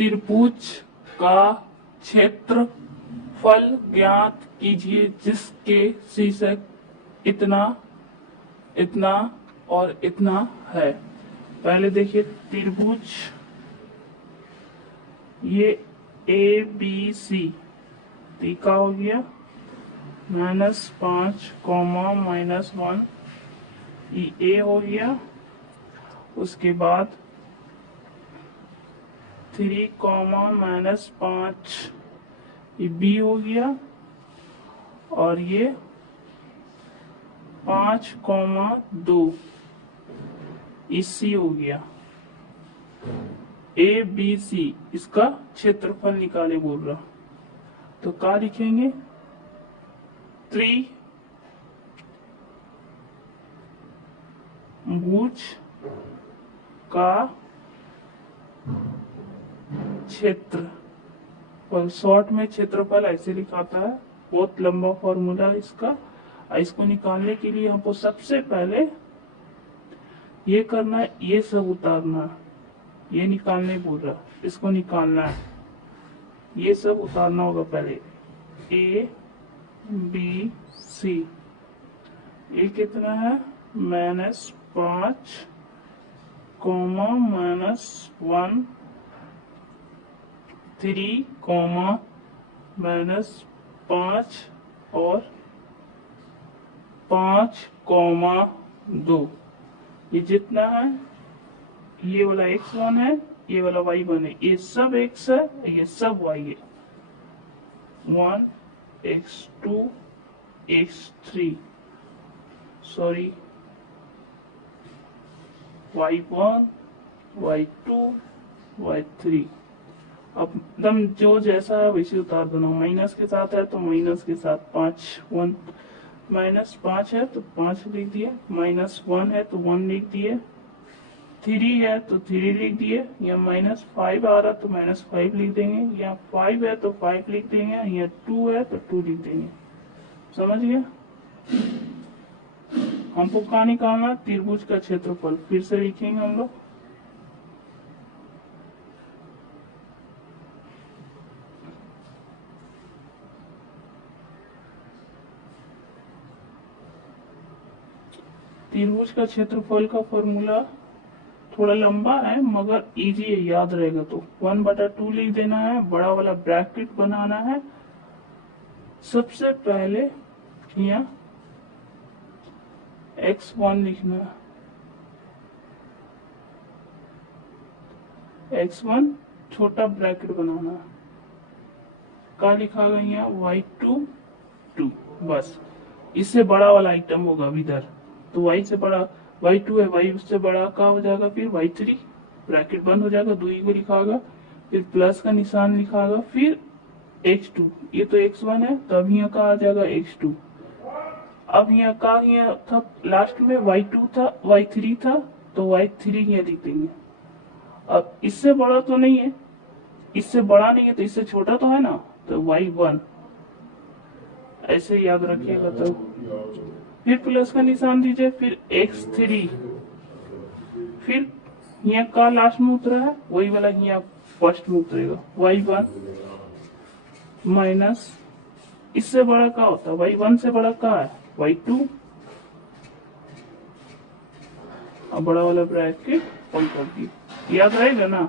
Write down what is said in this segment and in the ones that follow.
त्रिभुज का क्षेत्रफल ज्ञात कीजिए जिसके शीर्षक इतना, इतना और इतना है। पहले देखिए त्रिभुज, ये ए बी सी तीका हो गया, -5 कॉमा -1 ये ए हो गया। उसके बाद 3 कॉमा -5 ये बी हो गया, और ये 5 कॉमा 2 ये सी हो गया। ए बी सी इसका क्षेत्रफल निकाले बोल रहा, तो क्या लिखेंगे? त्रिभुज का क्षेत्रफल, शॉर्ट में क्षेत्रफल ऐसे लिखाता है, बहुत लंबा फॉर्मूला है इसका। इसको निकालने के लिए हमको सबसे पहले ये करना है, ये सब उतारना है, ये निकालने बोल रहा, इसको निकालना है, ये सब उतारना होगा पहले। ए बी सी ये कितना है? -5 कॉमा -1 3 कॉमा -5 और 5 कॉमा 2 ये जितना है, ये वाला x1 है, ये वाला y1 है, ये सब x है, ये सब y है। 1 x2 x3 sorry y1 y2 y3। अब एकदम जो जैसा है वैसे उतार देना। माइनस के साथ है तो माइनस के साथ 5 1 -5 है तो 5 लिख दिए, -1 है तो 1 लिख दिए, 3 है तो 3 लिख दिए, या -5 आ रहा तो -5 लिख देंगे, या 5 है तो 5 लिख देंगे, या 2 है तो 2 लिख देंगे। समझ गया? हमको क्या निकालना? त्रिभुज का क्षेत्रफल। फिर से लिखेंगे हम लोग, त्रिभुज का क्षेत्रफल का फॉर्मूला थोड़ा लंबा है मगर इजी है, याद रहेगा। तो 1/2 लिख देना है, बड़ा वाला ब्रैकेट बनाना है। सबसे पहले यहाँ x1 लिखना है, x1 छोटा ब्रैकेट बनाना है। क्या लिखा गया यहाँ? y2 2, बस इससे बड़ा वाला आइटम होगा अभी इधर, तो y से बड़ा y2 है, y उससे बड़ा क्या हो जाएगा? फिर y3 ब्रैकेट बंद हो जाएगा, 2 को लिखागा, फिर प्लस का निशान लिखागा, फिर x2, ये तो x1 है, तो अब यहाँ का आ जाएगा x2। अब यहाँ का यहाँ था लास्ट में y2 था, y3 था, तो y3 यहाँ लिख देंगे। अब इससे बड़ा तो नहीं है, इससे बड़ा नहीं है तो इससे छोटा तो है ना, तो y1 ऐसे याद रखिएगा। तो फिर प्लस का निशान दीजिए, फिर x3, फिर यहाँ का लास्ट में उतरा है वही वाला यहाँ फर्स्ट में उतरेगा, y1 माइनस, इससे बड़ा क्या होता है? y1 से बड़ा क्या है? y2, अब बड़ा वाला ब्रैकेट बंद कर दिए। याद रहेगा ना?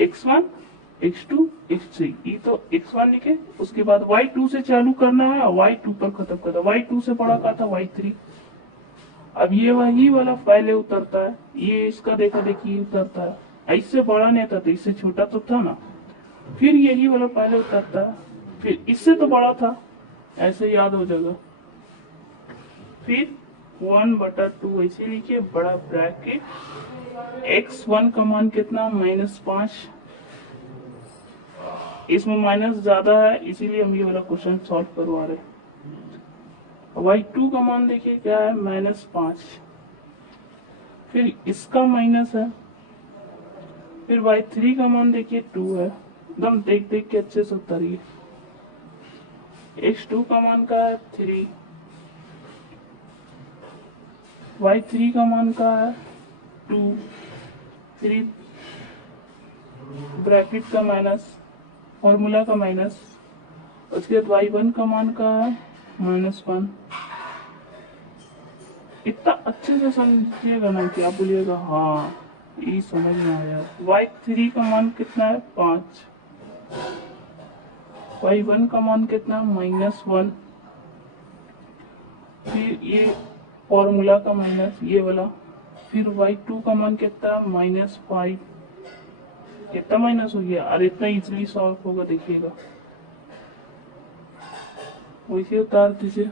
x1 x2 x3, ये तो x1 लिखे, उसके बाद y2 से चालू करना है और y2 पर खत्म करना है। y2 से बड़ा का था y3। अब ये वही वाला पहले उतरता है, ये इसका देखा देखी उतरता है, इससे बड़ा नहीं था तो इससे छोटा तो था ना, फिर यही वाला पहले उतरता है, फिर इससे तो बड़ा था, ऐसे याद हो जाएगा। फिर 1/2 ऐसे लिखिए, बड़ा ब्रैकेट, x1 का मान कितना? -5, इसमें माइनस ज्यादा है इसीलिए हम ये वाला क्वेश्चन सॉल्व करवा रहे हैं। y2 का मान देखिए क्या है? -5, फिर इसका माइनस है, फिर y3 का मान देखिए 2 है, एकदम देख देख के अच्छे से उतारिए। x2 का मान का है 3, y3 का मान का है 2, फिर ब्रैकेट का माइनस, फॉर्मूला का माइनस, उसके बाद y1 का मान का है -1। इतना अच्छे से समझिएगा ना कि आप बोलिएगा हाँ ये समझ में आया। y3 का मान कितना है 5, y1 का मान कितना है -1, फिर ये फॉर्मूला का माइनस ये वाला, फिर y2 का मान कितना है -5। कितना माइनस हो गया, और इतना इजीली सॉल्व होगा देखिएगा। वैसे उतार दीजिए।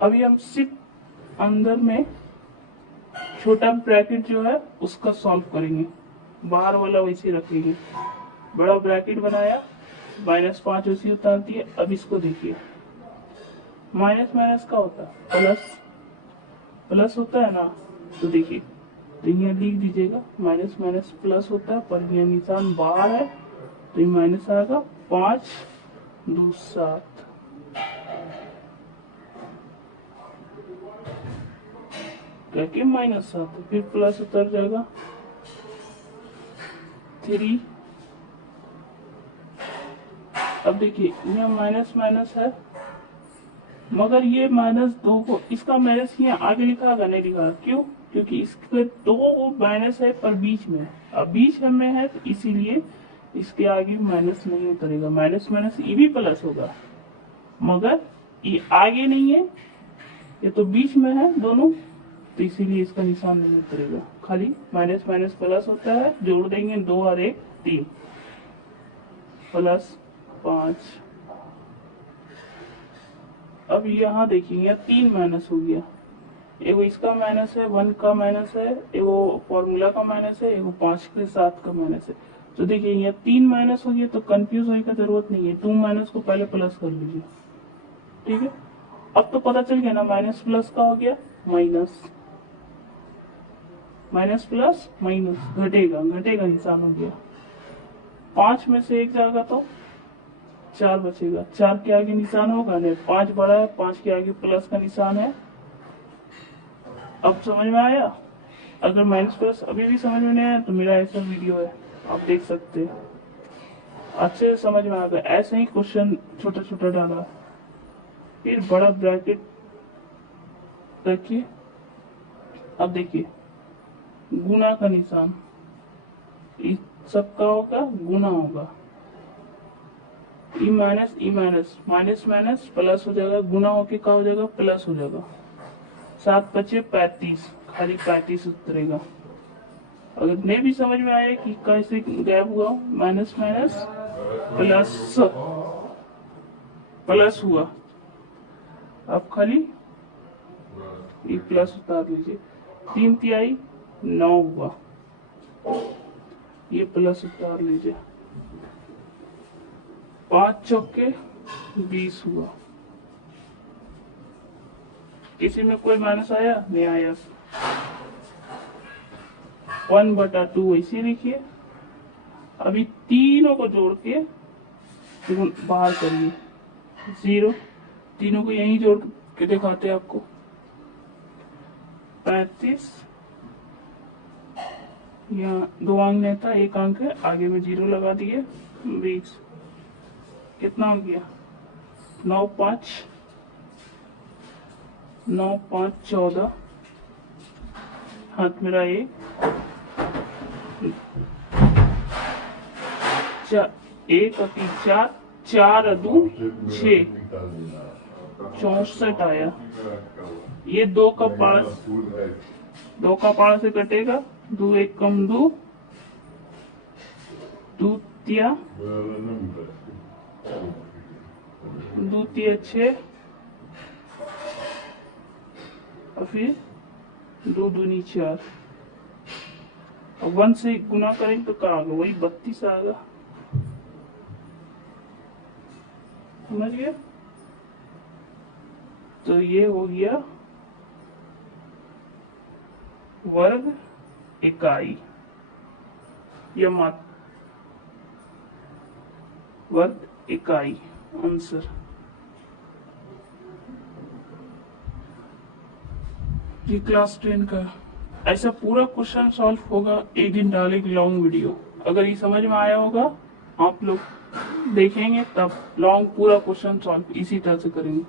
अभी हम सिर्फ अंदर में छोटा ब्रैकेट जो है उसका सॉल्व करेंगे, बाहर वाला वैसे रखेंगे। बड़ा ब्रैकेट बनाया, -5 उसी उतार दिए। अब इसको देखिए, माइनस माइनस का होता है प्लस, प्लस होता है ना, तो देखिए तो यहाँ लिख दीजिएगा माइनस माइनस प्लस होता है, पर यह निशान बाहर है तो ये माइनस आएगा। 5 2 7, करके -7, फिर प्लस उतर जाएगा 3। अब देखिए यहाँ माइनस माइनस है, मगर ये -2 को इसका माइनस यहाँ आगे लिखा होगा, नहीं लिखा। क्यों? क्योंकि इसके 2 माइनस है पर बीच में, अब बीच में है तो इसीलिए इसके आगे माइनस नहीं उतरेगा। माइनस माइनस ये भी प्लस होगा, मगर ये आगे नहीं है, ये तो बीच में है दोनों, तो इसीलिए इसका निशान नहीं उतरेगा। खाली माइनस माइनस प्लस होता है, जोड़ देंगे 2 और 1 3, +5। अब यहाँ देखिए यहाँ 3 माइनस हो गया, एगो इसका माइनस है, 1 का माइनस है, एगो फॉर्मूला का माइनस है, एगो 5 के 7 का माइनस है। तो देखिए यहाँ 3 माइनस हो गया, तो कंफ्यूज होने का जरूरत नहीं है। 2 माइनस को पहले प्लस कर लीजिए, ठीक है। अब तो पता चल गया ना, माइनस प्लस का हो गया माइनस, माइनस प्लस माइनस, घटेगा घटेगा निशान हो गया। 5 में से 1 जाएगा तो 4 बचेगा, 4 के आगे निशान होगा नहीं, 5 बड़ा है, 5 के आगे प्लस का निशान है। अब समझ में आया? अगर माइनस प्लस अभी भी समझ में नहीं आया तो मेरा ऐसा वीडियो है, आप देख सकते हैं, अच्छे से समझ में आ गया। ऐसे ही क्वेश्चन छोटा छोटा डाला, फिर बड़ा ब्रैकेट रखिए। अब देखिए गुना का निशान, इस सबका होगा गुना होगा, E minus minus minus plus हो जाएगा, गुना होके क्या हो जाएगा प्लस हो जाएगा। 7 बचे 35, खाली 35 उतरेगा। अगर नहीं भी समझ में आए कि कैसे गैप हुआ, माइनस माइनस प्लस प्लस हुआ, अब खाली ये प्लस उतार लीजिए। 3 तिहाई 9 हुआ, ये प्लस उतार लीजिए। 5 चौके 20 हुआ। किसी में कोई माइनस आया? नहीं आया। 1/2 वैसे लिखिए। अभी तीनों को जोड़ के बाहर करिए 0, तीनों को यहीं जोड़ के दिखाते हैं आपको। 35, यहाँ 2 अंक नहीं था, 1 अंक है, आगे में 0 लगा दिए। 20 कितना हो गया? 9 5 14, हाथ मेरा 1 अभी 4 4 2 6, 64 आया। ये 2 का पास से कटेगा, 2 1 कम 2 2 तिया 6, और फिर 2 दूनी 4। अब 1 से गुना करेंगे तो क्या आएगा? वही 32 आएगा। समझ गए? तो ये हो गया वर्ग इकाई, या मात्रा, वर्ग इकाई आंसर। ये क्लास 10 का ऐसा पूरा क्वेश्चन सॉल्व होगा, एक दिन डालेंगे लॉन्ग वीडियो। अगर ये समझ में आया होगा आप लोग देखेंगे तब लॉन्ग पूरा क्वेश्चन सॉल्व इसी तरह से करेंगे।